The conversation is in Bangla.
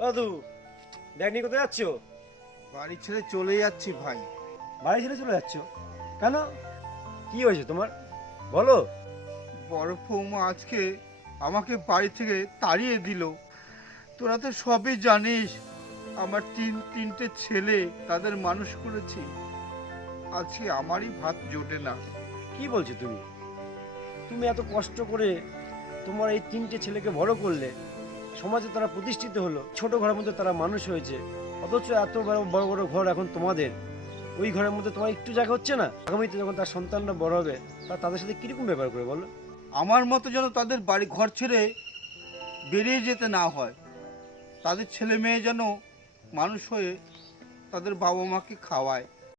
দাদু, ব্যাগ নিয়ে কোথায় যাচ্ছ? বাড়ি ছেড়ে চলে যাচ্ছি ভাই। বাড়ি ছেড়ে চলে যাচ্ছ কেন? কি হয়েছে তোমার, বলো। বড় বৌমা আজকে আমাকে বাড়ি থেকে তাড়িয়ে দিল। তোরা তো সবই জানিস, আমার তিনটে ছেলে, তাদের মানুষ করেছি। আজকে আমারই ভাত জোটে না। কি বলছো তুমি? তুমি এত কষ্ট করে তোমার এই তিনটে ছেলেকে বড় করলে, সমাজে তারা প্রতিষ্ঠিত হলো, ছোট ঘরের মধ্যে তারা মানুষ হয়েছে, অথচ এত বড় বড় বড় ঘর এখন তোমাদের। ওই ঘরের মধ্যে তোমার একটু জায়গা হচ্ছে না? আগামীতে যখন তার সন্তানরা বড় হবে, তাদের সাথে কিরকম ব্যবহার করে বলো? আমার মতো যেন তাদের বাড়ি ঘর ছেড়ে বেরিয়ে যেতে না হয়। তাদের ছেলে মেয়ে যেন মানুষ হয়ে তাদের বাবা মাকে খাওয়ায়।